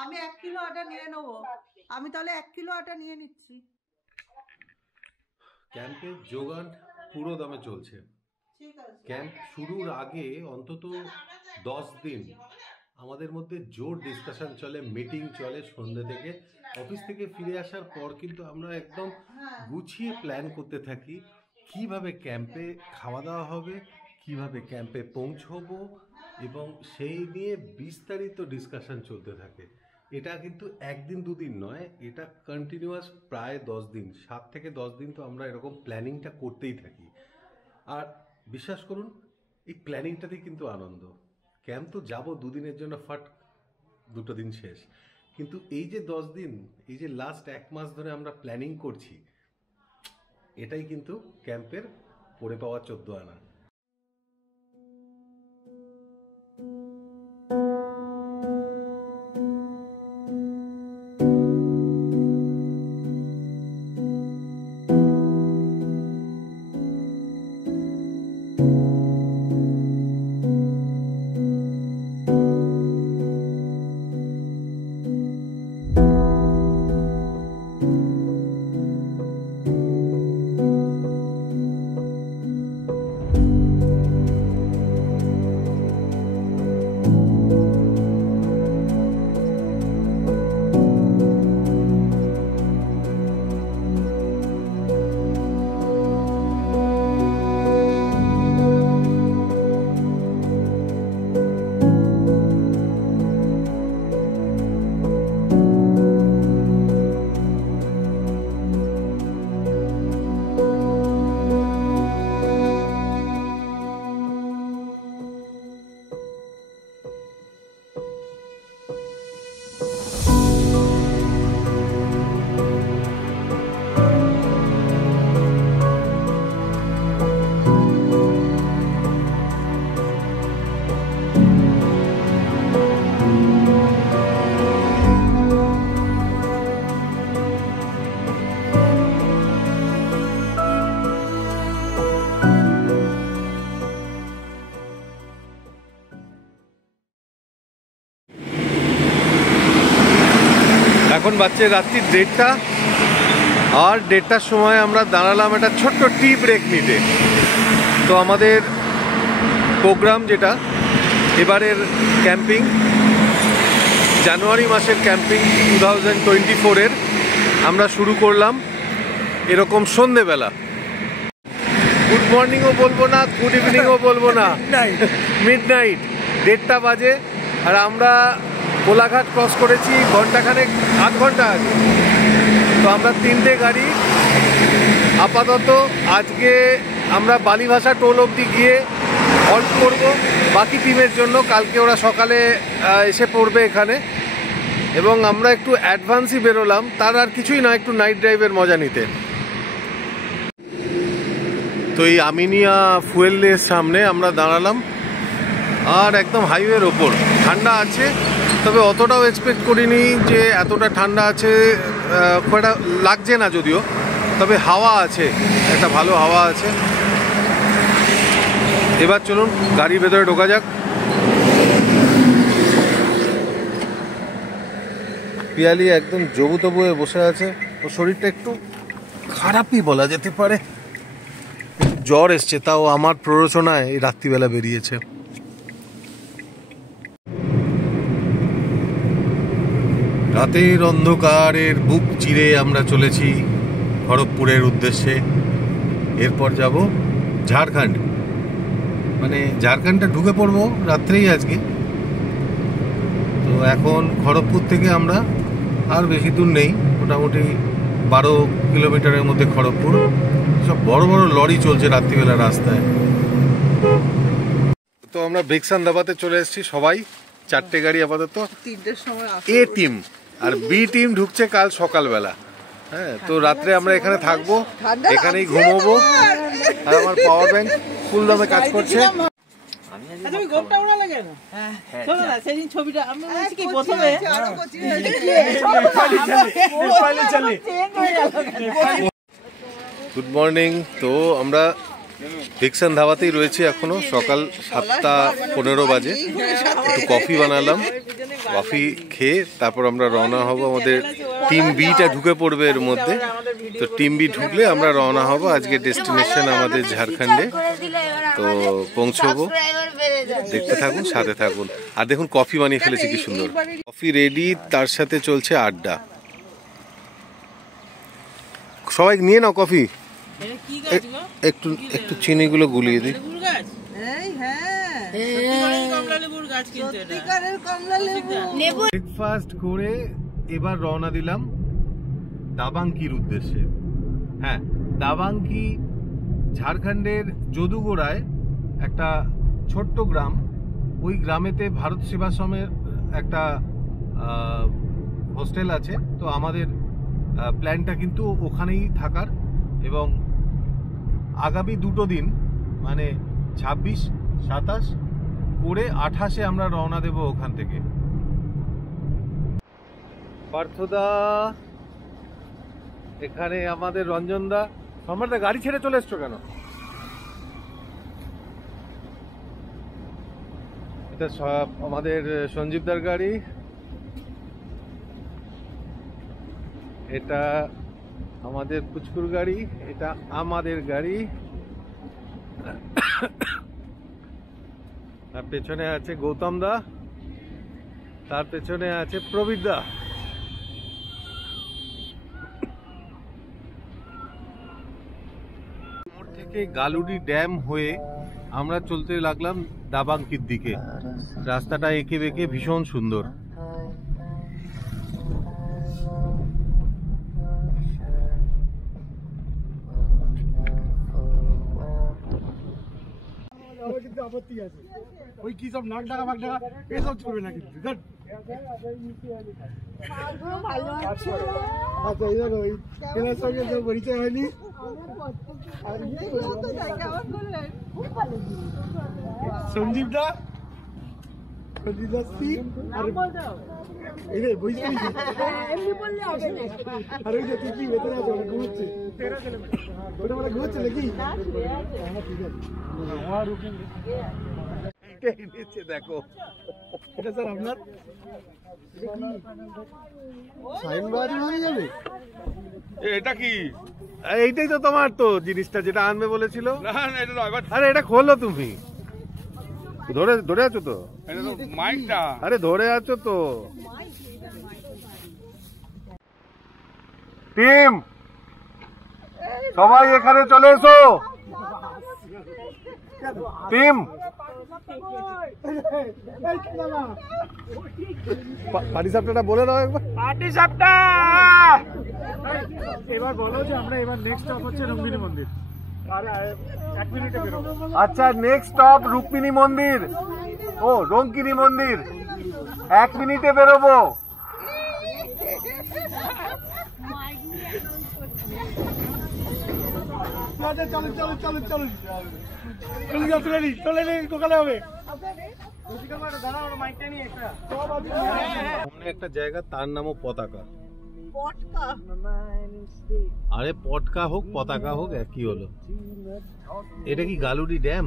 আমি 1 কিলো আটা নিয়ে নেব। আমি তাহলে 1 কিলো আটা নিয়ে নিচ্ছি। ক্যাম্পের যোগান পুরো দমে চলছে। ক্যাম্প শুরুর আগে অন্তত 10 দিন আমাদের মধ্যে জোর ডিসকাশন চলে, মিটিং চলে সন্ধ্যে থেকে। অফিস থেকে ফিরে আসার পর কিন্তু আমরা একদম গুছিয়ে প্ল্যান করতে থাকি কিভাবে ক্যাম্পে খাওয়া দাওয়া হবে, কিভাবে ক্যাম্পে পৌঁছবো, এবং সেই নিয়ে বিস্তারিত ডিসকাশন চলতে থাকে। এটা কিন্তু একদিন দুদিন নয়, এটা কন্টিনিউয়াস প্রায় 10 দিন, 7 থেকে 10 দিন তো আমরা এরকম প্ল্যানিংটা করতেই থাকি। আর বিশ্বাস করুন, এই প্ল্যানিংটাতেই কিন্তু আনন্দ। ক্যাম্প তো যাবো দুদিনের জন্য, ফাট 2 দিন শেষ। কিন্তু এই যে 10 দিন, এই যে লাস্ট 1 মাস ধরে আমরা প্ল্যানিং করছি, এটাই কিন্তু ক্যাম্পের পড়ে পাওয়া 14 আনা। এখন বাচ্চা রাত্রি 1:30, আর 1:30টার সময় আমরা দাঁড়ালাম একটা ছোট্ট টি ব্রেক নিতে। তো আমাদের প্রোগ্রাম যেটা এবারের ক্যাম্পিং, জানুয়ারি মাসের ক্যাম্পিং 2024-এর আমরা শুরু করলাম এরকম সন্ধেবেলা। গুড মর্নিংও বলবো না, গুড ইভিনিংও বলবো না, মিডনাইট 1:30 বাজে। আর আমরা কোলাঘাট ক্রস করেছি ঘন্টাখানেক, 8 ঘন্টা আগে। তো আমরা 3টে গাড়ি আপাতত আজকে আমরা বালিভাষা টোল অবধি গিয়ে হল্ট করব বাকি টিমের জন্য। কালকে ওরা সকালে এসে পড়বে এখানে, এবং আমরা একটু অ্যাডভান্সই বেরোলাম, তার আর কিছুই না, একটু নাইট ড্রাইভের মজা নিতে। তো এই আমিনিয়া ফুয়েলের সামনে আমরা দাঁড়ালাম, আর একদম হাইওয়ের ওপর। ঠান্ডা আছে, তবে অতটাও এক্সপেক্ট করিনি যে এতটা ঠান্ডা আছে, খুব একটা লাগছে না যদিও, তবে হাওয়া আছে, একটা ভালো হাওয়া আছে। এবার চলুন গাড়ির ভেতরে ঢোকা যাক। পিয়ালি একদম জবুতবু হয়ে বসে আছে, ওর শরীরটা একটু খারাপই বলা যেতে পারে, জ্বর এসছে, তাও আমার প্ররোচনায় এই রাত্রিবেলা বেরিয়েছে। রাতের অন্ধকারের বুক চিরে আমরা চলেছি খড়গপুরের উদ্দেশ্যে। এরপর যাব ঝাড়খণ্ড, মানে ঝাড়খণ্ডটা ঢুকে পড়বো রাত্রেই আজকে। তো এখন খড়গপুর থেকে আমরা আর বেশি দূর নেই, মোটামুটি 12 কিলোমিটারের মধ্যে খড়গপুর। সব বড় বড় লরি চলছে রাত্রিবেলা রাস্তায়। তো আমরা ভিকসান দাবাতে চলে এসেছি সবাই, 4টে গাড়ি আপাতত। 3টের সময় এ টিম আর বি টিম ঢুকছে কাল সকালবেলা। হ্যাঁ, তো রাত্রে আমরা এখানে থাকবো, এখানেই ঘুমোবো। আর আমার পাওয়ার ব্যাংক ফুল দমে কাজ করছে। Good morning. তো আমরা ভিকসান ধাবাতেই রয়েছি এখনো, সকাল 7:15 বাজে। একটু কফি বানালাম, কফি খেয়ে তারপর আমরা রওনা হব। আমাদের টিম বিটা ঢুকে পড়বে এর মধ্যে। তো টিম বি ঢুকলে আমরা রওনা হব। আজকে ডেস্টিনেশন আমাদের ঝাড়খণ্ডে। তো পৌঁছবো, দেখতে থাকুন, সাথে থাকুন। আর দেখুন কফি বানিয়ে ফেলেছি কি সুন্দর। কফি রেডি, তার সাথে চলছে আড্ডা। সবাই নিয়ে নাও কফি। একটু একটু চিনিগুলো গুলিয়ে দিই। ব্রেকফাস্ট করে এবার রওনা দিলাম দাবাঙ্কির উদ্দেশ্যে। হ্যাঁ, দাবাঙ্কি ঝাড়খণ্ডের যদুগোড়ায় একটা ছোট্ট গ্রাম। ওই গ্রামেতে ভারত সেবাশ্রমের একটা হোস্টেল আছে। তো আমাদের প্ল্যানটা কিন্তু ওখানেই থাকার, এবং আগামী 2 দিন মানে 26, 27 করে 28-এ আমরা রওনা দেব ওখান থেকে। পার্থদা, এখানে আমাদের রঞ্জনদা। সম্রাটদা গাড়ি ছেড়ে চলে এসছো কেন? এটা সব আমাদের সঞ্জীবদার গাড়ি, এটা আমাদের পুচকুর গাড়ি, এটা আমাদের গাড়ি। আর পেছনে আছে গৌতম দা, তার পেছনে আছে প্রবীর দা। মোড় থেকে গালুডি ড্যাম হয়ে আমরা চলতে লাগলাম দাবাঙ্কির দিকে। রাস্তাটা এঁকে বেঁকে ভীষণ সুন্দর। আপত্তি আছে, ওই কি সব নাক ডাকা ফাক ডাকা এসব চলবে না কিন্তু। আচ্ছা, এবার ওই কেনার সঙ্গে তো পরিচয় হয়নি। সঞ্জীব দা, আর ওই যে তুই কি ভেতরে আছে ঘুমোচ্ছে, ওটা মানে ঘুমোচ্ছে নাকি? দেখো এটা স্যার আপনার সাইনবাদ হয়ে যাবে। এটা কি? এইটাই তো তোমার তো জিনিসটা যেটা আনবে বলেছিল। আরে এটা খোলো তুমি, ধরে ধরে আছো তো? মাইকটা আরে ধরে আছো তো। টিম সবাই এখানে চলে এসো। টিম পার্টি সাপটা বলে দাও একবার। পার্টি সাপটা এবার বলো যে আমরা এবার নেক্সট স্টপ হচ্ছে রুক্মিণী মন্দির। আর 1 মিনিটে বেরোবো। আচ্ছা, নেক্সট স্টপ রুক্মিণী মন্দির। ও রঙ্কিনী মন্দির, 1 মিনিটে বেরোবো। চলো চলো চলো চলো চলে দোকানে হবে। সামনে একটা জায়গা, তার নামও পতাকা। আরে পটকা হোক পতাকা হোক একই হলো। এটা কি গালুডি ড্যাম?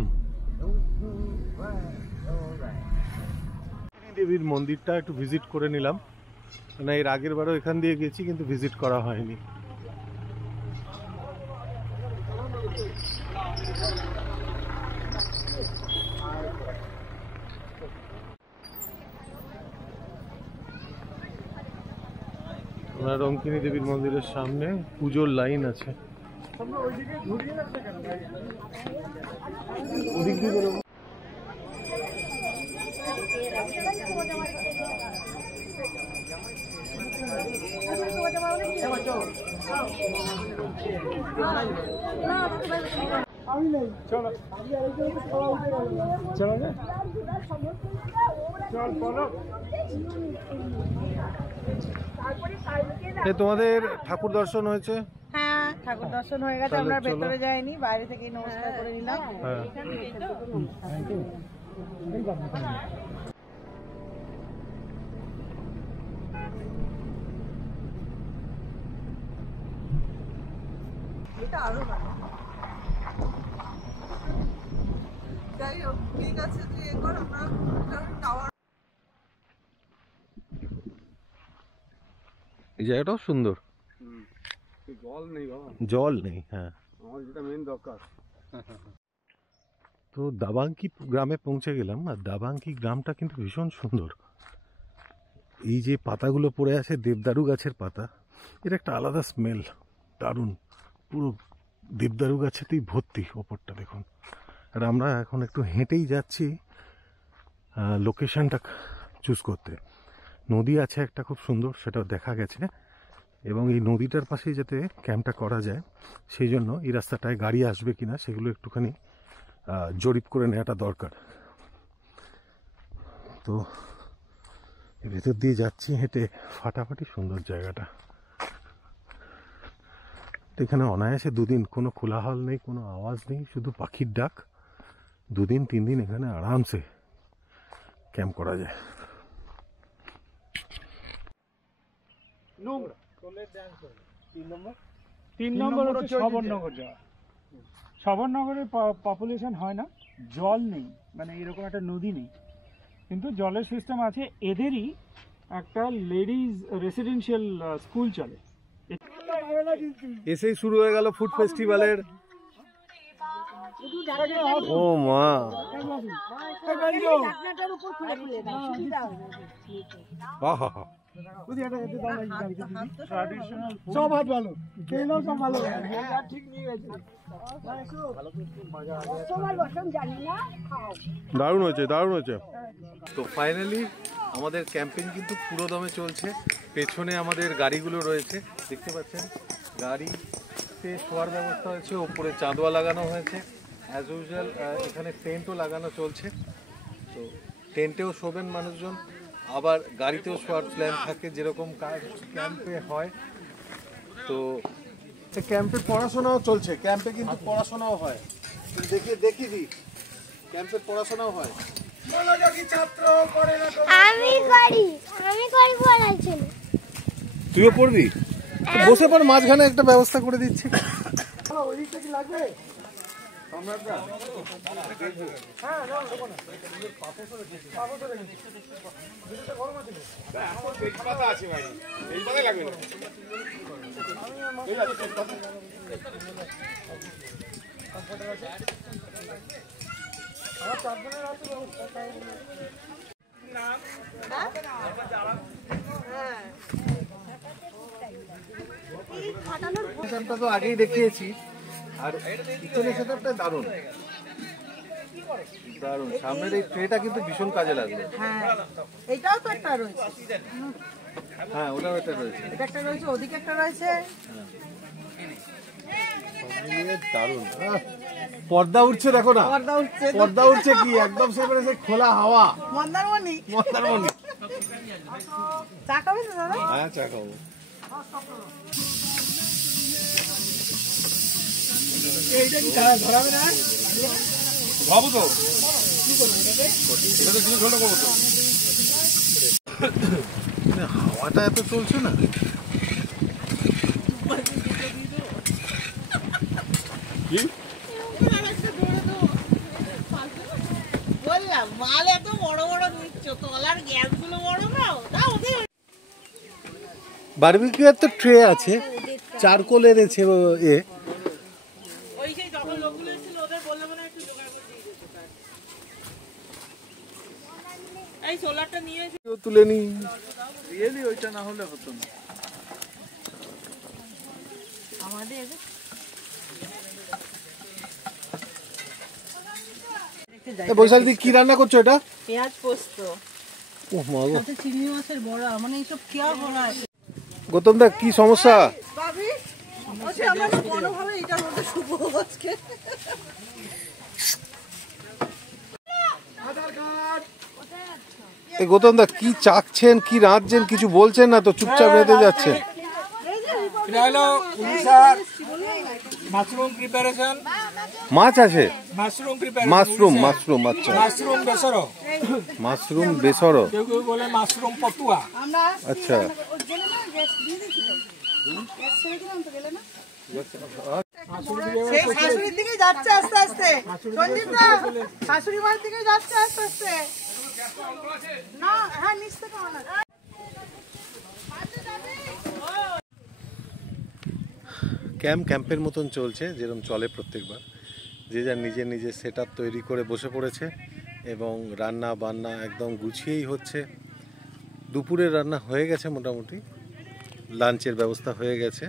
দেবীর মন্দিরটা একটু ভিজিট করে নিলাম, না এর আগের বারও এখান দিয়ে গেছি কিন্তু ভিজিট করা হয়নি। আমরা রঙ্কিনী দেবীর মন্দিরের সামনে, পুজোর লাইন আছে। ওদিক দিয়ে বেরোবো। চলো চলো চল বলো। তোমাদের ঠাকুর দর্শন হয়েছে? হ্যাঁ, ঠাকুর দর্শন হয়ে গেছে। আমরা ভেতরে যাইনি, বাইরে থেকে নমস্কার করে নিলাম। এটা আরো ভালো। যাই হোক, ঠিক আছে, তুই এ কর, আমরা টাওয়ার। এই জায়গাটাও সুন্দর, জল নেই বাবা, জল নেই। হ্যাঁ, আমার যেটা মেন দরকার। তো দাবাঙ্কি গ্রামে পৌঁছে গেলাম। আর দাবাঙ্কি গ্রামটা কিন্তু ভীষণ সুন্দর। এই যে পাতাগুলো পড়ে আছে দেবদারু গাছের পাতা, এর একটা আলাদা স্মেল, দারুণ। পুরো দেবদারু গাছেতেই ভর্তি ওপরটা দেখুন। আর আমরা এখন একটু হেঁটেই যাচ্ছি লোকেশনটা চুজ করতে। নদী আছে একটা খুব সুন্দর, সেটাও দেখা গেছে। এবং এই নদীটার পাশেই যাতে ক্যাম্পটা করা যায়, সেই জন্য এই রাস্তাটায় গাড়ি আসবে কিনা সেগুলো একটুখানি জরিপ করে নেওয়াটা দরকার। তো ভেতর দিয়ে যাচ্ছি হেঁটে, ফাটাফাটি সুন্দর জায়গাটা। এখানে অনায়াসে 2 দিন কোনো কোলাহল নেই, কোনো আওয়াজ নেই, শুধু পাখির ডাক। 2 দিন 3 দিন এখানে আরামসে ক্যাম্প করা যায়। তিন নম্বর হচ্ছে শবরনগর যাওয়া। শবরনগরের পপুলেশন হয় না, জল নেই, মানে এরকম একটা নদী নেই, কিন্তু জলের সিস্টেম আছে। এদেরই একটা লেডিজ রেসিডেন্সিয়াল স্কুল চলে। এসেই শুরু হয়ে গেল ফুড ফেস্টিভ্যালের। ও মা, সব হাত ভালো, খেলেও সব ভালো। দারুণ হয়েছে, দারুণ হয়েছে। তো ফাইনালি আমাদের ক্যাম্পিং কিন্তু পুরো দমে চলছে। পেছনে আমাদের গাড়িগুলো রয়েছে, দেখতে পাচ্ছেন। গাড়িতে শোয়ার ব্যবস্থা হয়েছে, ওপরে চাঁদোয়া লাগানো হয়েছে। অ্যাজ ইউজুয়াল এখানে টেন্টও লাগানো চলছে। তো টেন্টেও শোবেন মানুষজন, আবার গাড়িতেও শোয়ার প্ল্যান থাকে, যেরকম ক্যাম্পে হয়। তো ক্যাম্পে পড়াশোনাও চলছে, ক্যাম্পে কিন্তু পড়াশোনাও হয়। দেখিয়ে দিই, ক্যাম্পে পড়াশোনাও হয়। আমি করি পড়াশোনা। তুইও পড়বি? বসে পড়, মাঝখানে একটা ব্যবস্থা করে দিচ্ছি। সেটআপটা তো আগেই দেখিয়েছি। আর কিচেনের সেটআপটা দারুণ দারুণ। সামনের এই ট্রেটা কিন্তু ভীষণ কাজে লাগলো। হ্যাঁ, এইটাও তো একটা রয়েছে। হ্যাঁ, ওটাও একটা রয়েছে, এটা একটা রয়েছে, ওদিকে একটা রয়েছে। দারুণ। পর্দা উঠছে, দেখো না, পর্দা উঠছে কি একদম সেবারে সে খোলা হাওয়া। মন্দারমণি, মন্দারমণি। চা খাবে তো দাদা? হ্যাঁ, চা খাবো। এইটা কি ধরাবে না? ভাবো তো, এটা তো জিনিস হলো করবো তো। হাওয়াটা এত চলছে না। কি বললাম মাল এত বড় বড় নিচ্ছ, তলার গ্যাস গুলো বড় নাও। বারবিকিউর তো ট্রে আছে, চারকোলের এ। ওই সেই যখন লোকগুলো এসেছিল ওদের বললে মনে একটু জোগাড় করে দিয়ে যেতে। এই সোলারটা নিয়ে তুলে নি। রিয়েলি ওইটা না হলে হতো না। আমাদের বৈশাখী কি রান্না করছো এটা? পেঁয়াজ পোস্ত। ও মা গো, সাথে চিংড়ি মাছের বড়া, মানে এইসব কেয়া বড়া। গৌতম দা কি সমস্যা? ভাবি আচ্ছা, আমরা তো কোনোভাবে এটার মধ্যে শুভ আজকে। এই গৌতম দা কি চাকছেন, কি রাঁধছেন, কিছু বলছেন না তো, চুপচাপ রেঁধে যাচ্ছে। এটা হলো উড়িষ্যার মাশরুম প্রিপারেশন। মাছ আছে, মাশরুম প্রিপারেশন, মাশরুম মাশরুম আচ্ছা, মাশরুম বেসর, মাশরুম বেসর, কেউ কেউ বলে মাশরুম পটুয়া। আচ্ছা। শাশুড়ির দিকে যাচ্ছে আস্তে আস্তে, সঞ্জীব দা শাশুড়ি মায়ের দিকে যাচ্ছে আস্তে আস্তে। না, হ্যাঁ নিচ থেকে ক্যাম্পের মতন চলছে, যেরকম চলে প্রত্যেকবার। যে যার নিজের নিজের সেট আপ তৈরি করে বসে পড়েছে এবং রান্না বান্না একদম গুছিয়েই হচ্ছে। দুপুরের রান্না হয়ে গেছে মোটামুটি, লাঞ্চের ব্যবস্থা হয়ে গেছে,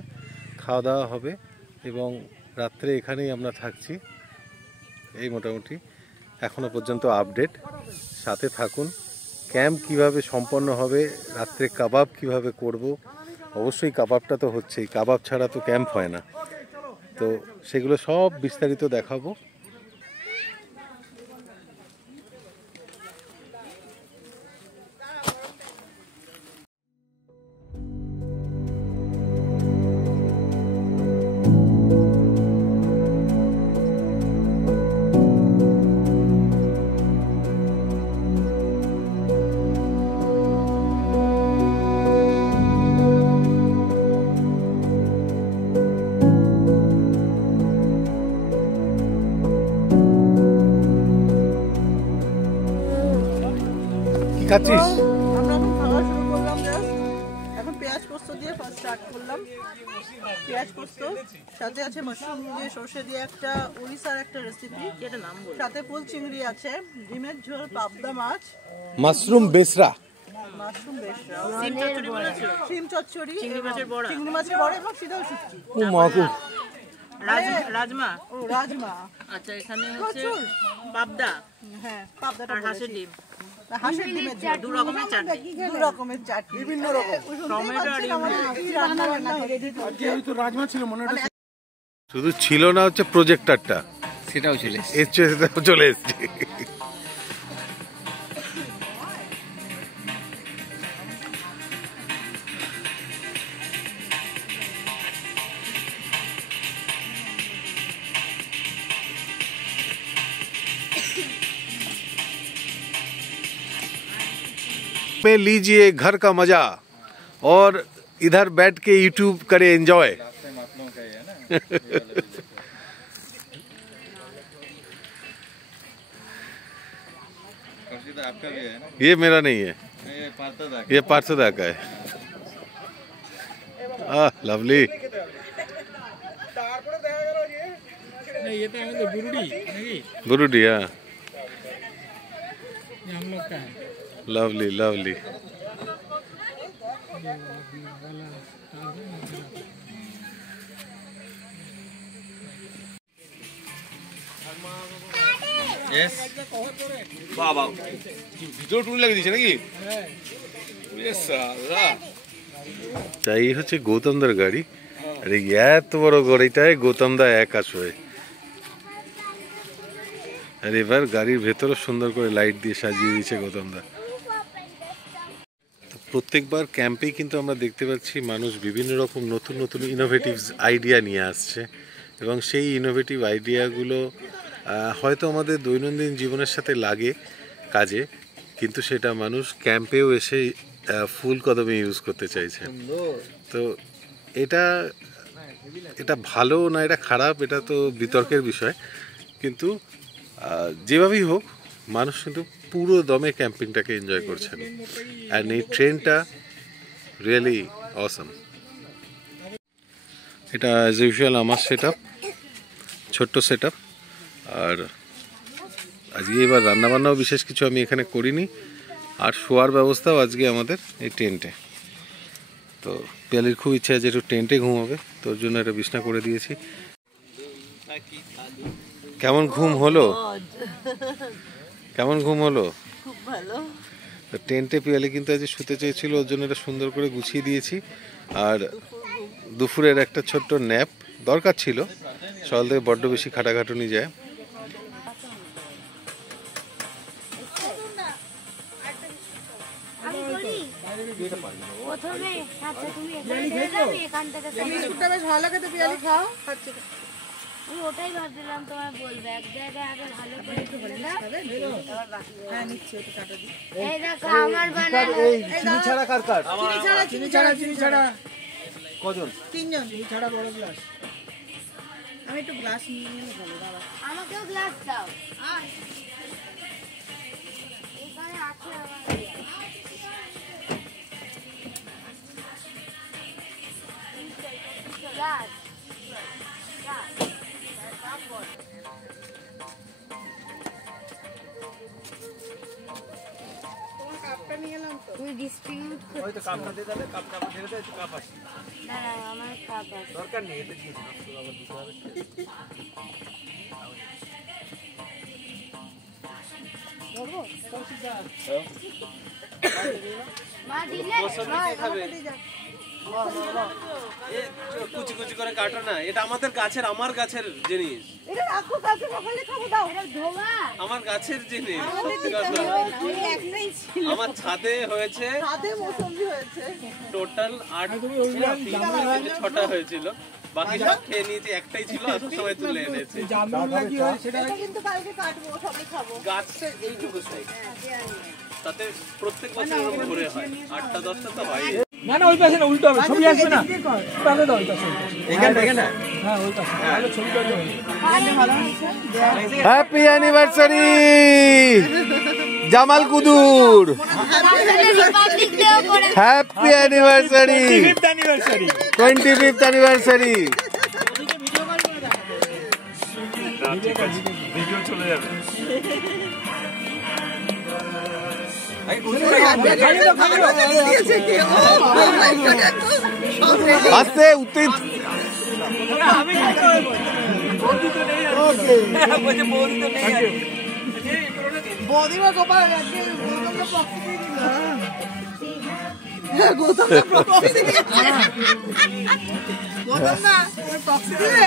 খাওয়া দাওয়া হবে এবং রাত্রে এখানেই আমরা থাকছি। এই মোটামুটি এখনও পর্যন্ত আপডেট, সাথে থাকুন। ক্যাম্প কিভাবে সম্পন্ন হবে, রাত্রে কাবাব কিভাবে করব, অবশ্যই কাবাবটা তো হচ্ছেই, কাবাব ছাড়া তো ক্যাম্প হয় না। তো সেগুলো সব বিস্তারিত দেখাবো। কি খাচ্ছিস? আমরা এখন খাওয়া শুরু করলাম জাস্ট। এখন পেঁয়াজ পোস্ত দিয়ে ফার্স্ট স্টার্ট করলাম। পেঁয়াজ পোস্ত সাথে আছে মাশরুম দিয়ে সর্ষে দিয়ে একটা উড়িষ্যার একটা রেসিপি, যেটা নাম বলি। সাথে ফুল চিংড়ি আছে, ডিমের ঝোল, পাবদা মাছ, মাশরুম বেসরা, মাশরুম বেসরা, সিম চচ্চড়ি, চিংড়ি মাছের বড়া এবং শীতল শুটকি, ও মাগো, রাজমা। ও রাজমা। আচ্ছা, এখানে হচ্ছে পাবদা, হ্যাঁ পাবদাটা আর হাঁসের ডিম, হাঁসের ডিমের ঝোল, দু রকমের চাটনি, বিভিন্ন রকম টমেটো আর রান্না হয়ে যেহেতু রাজমা ছিল মনে হয় শুধু ছিল না হচ্ছে প্রজেক্টরটা, সেটাও চলে সেটাও চলে এসছে। में लीजिए घर का मजा और इधर बैठ के यूट्यूब करे एंजॉय। आपका भी है ना? ये मेरा नहीं है, ये ये पार्थदा का है। लवली। ये तो हमें बुरुडी नहीं, बुरुडी, हाँ, ये हम लोग का है। Lovely lovely. यस বাবা ভিডিও টুন লাগিয়ে দিয়েছে নাকি? তাই হচ্ছে গৌতমদার গাড়ি, আর এই এত বড় গাড়িটায় গৌতমদা একা শোয়। আর এবার গাড়ির ভেতরও সুন্দর করে লাইট দিয়ে সাজিয়ে দিয়েছে গৌতমদা। প্রত্যেকবার ক্যাম্পেই কিন্তু আমরা দেখতে পাচ্ছি মানুষ বিভিন্ন রকম নতুন নতুন ইনোভেটিভ আইডিয়া নিয়ে আসছে এবং সেই ইনোভেটিভ আইডিয়াগুলো হয়তো আমাদের দৈনন্দিন জীবনের সাথে লাগে কাজে, কিন্তু সেটা মানুষ ক্যাম্পেও এসে ফুল কদমে ইউজ করতে চাইছে। তো এটা ভালো না এটা খারাপ, এটা তো বিতর্কের বিষয়, কিন্তু যেভাবেই হোক মানুষ কিন্তু পুরো দমে ক্যাম্পিংটাকে এনজয় করছেন। আর এই ট্রেনটা রিয়েলি অসাম। এটা অ্যাজ ইউজুয়াল আমার সেট আপ, ছোট্ট সেট আপ। আর আজকে এবার রান্নাবান্নাও বিশেষ কিছু আমি এখানে করিনি, আর শোয়ার ব্যবস্থাও আজকে আমাদের এই টেন্টে। তো পিয়ালির খুব ইচ্ছা আছে একটু টেন্টে ঘুমাবে, তোর জন্য একটা বিছনা করে দিয়েছি। কেমন ঘুম হলো? কেমন ঘুম হলো? খুব ভালো। টেন্টে পিয়ালি কিন্তু আজ শুতে চেয়েছিল, ওর জন্য এটা সুন্দর করে গুছিয়ে দিয়েছি। আর দুপুরের একটা ছোট্ট ন্যাপ দরকার ছিল, সকাল থেকে বড্ড বেশি খাটাখাটুনি যায়। প্রথমে আচ্ছা তুমি এখানে দেখো, আমি এখান থেকে বিস্কুটটা বেশ ভালো লাগে তো, পিয়ালি খাও। আমি ওটাই ভাবছিলাম তোমায় বলবো, এক জায়গায় আগে ভালো করে ঢেলে দাও। হ্যাঁ নিচ্ছি, একটু কাটা দিই। এই দেখো আমার বানানো চিনি ছাড়া কার কার? চিনি ছাড়া কজন? 3 জন। চিনি ছাড়া বড় গ্লাস। আমি একটু গ্লাস নিয়ে নিলে ভালো, দাঁড়া। আমাকেও গ্লাস দাও। এখানে আছে আমার গ্লাস। ডিস্ট্রিবিউট করছি দাঁড়াও আমার কাপ আছে মা দিলে কুচি কুচি করে কাটো না, এটা আমাদের গাছের, আমার গাছের জিনিস, এটা রাখো, কালকে সকালে খাবো, দাও। এটা ধোয়া আমার গাছের জিনিস। ওই একটাই ছিল। আমার ছাদে হয়েছে সাথে মৌসুমি হয়েছে। টোটাল 6টা হয়েছিল, বাকি সব খেয়ে নিয়েছি, একটাই ছিল আসার সময় তুলে এনেছি। এটা কিন্তু কালকে কাটবো, সবাই খাবো। গাছটা এইটুকু সাইজ, তাতে প্রত্যেক বছর এরকম ঘুরে হয়, 8টা 10টা তো হয়। না না ওই পাশে না, উল্টো হবে, ছবি আসবে না, তাহলে দাও ওই পাশে, হ্যাঁ ওই পাশে, তাহলে ছবিটা হবে। হ্যাপি অ্যানিভার্সারি জামাল কুদুর, রিপাবলিক ডেও করে happy anniversary, 25th anniversary. Video চলে যাবে। আস্তে উত্তেজ বৌদিমা গোপাল আজকে গৌতমকে প্রক্সি দিল। গৌতম না প্রক্সি দিলে,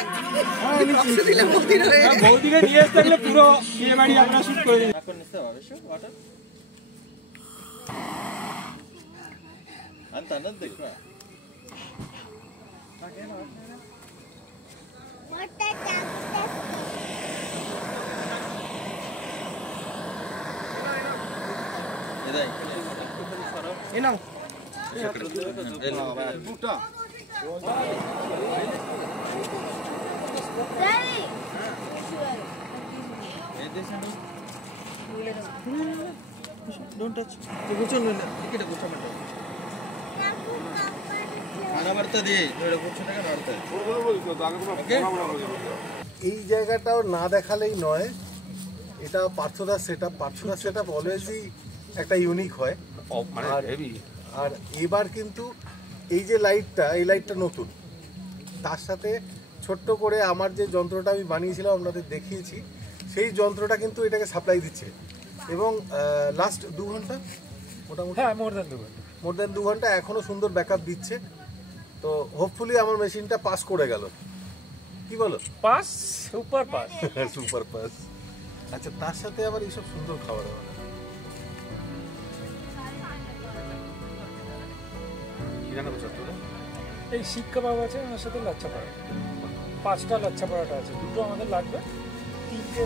প্রক্সি দিলে বৌদির হয়ে গেছে। বৌদিকে নিয়ে আসতে গেলে পুরো বিয়ে বাড়ি আমরা শুট করে দিই। Daddy! এই জায়গাটাও না দেখালেই নয়, এটা পার্থদার সেটআপ। পার্থদার সেটআপ অলওয়েজই একটা ইউনিক হয়। আর এবার কিন্তু এই যে লাইটটা, এই লাইটটা নতুন, তার সাথে ছোট্ট করে আমার যে যন্ত্রটা আমি বানিয়েছিলাম আপনাদের দেখিয়েছি, সেই যন্ত্রটা কিন্তু এটাকে সাপ্লাই দিচ্ছে। এবং লাস্ট 2 ঘন্টা মোটামুটি, হ্যাঁ মোর দেন 2 ঘন্টা এখনও সুন্দর ব্যাকআপ দিচ্ছে। তো হোপফুলি আমার মেশিনটা পাস করে গেল, কি বলো? Pass, super pass. Super pass. আচ্ছা, তার সাথে আবার এইসব সুন্দর খাবার দাবার। এই শিক কাবাব আছে, আমার সাথে লাচ্ছা পরোটা, 5টা লাচ্ছা পরোটা আছে, 2টো আমাদের লাগবে, 3টে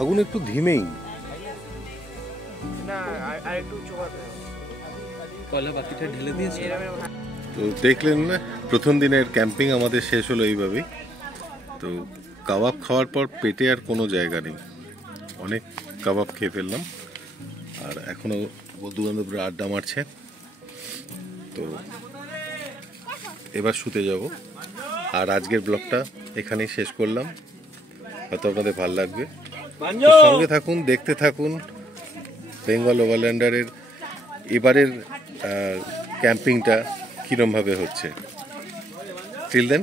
আগুন একটু ধিমেই, না আর একটু চোবাতে হবে। কয়লা বাকিটা ঢেলে দিয়েছে। তো দেখলেন না, প্রথম দিনের ক্যাম্পিং আমাদের শেষ হলো এইভাবেই। তো কাবাব খাওয়ার পর পেটে আর কোনো জায়গা নেই, অনেক কাবাব খেয়ে ফেললাম। আর এখনও বন্ধু বান্ধবরা আড্ডা মারছে। তো এবার শুতে যাব। আর আজকের ব্লগটা এখানেই শেষ করলাম, হয়তো আপনাদের ভালো লাগবে। সঙ্গে থাকুন, দেখতে থাকুন বেঙ্গল ওভারল্যান্ডারের এবারের ক্যাম্পিংটা কীরমভাবে হচ্ছে। Till then,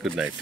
good night.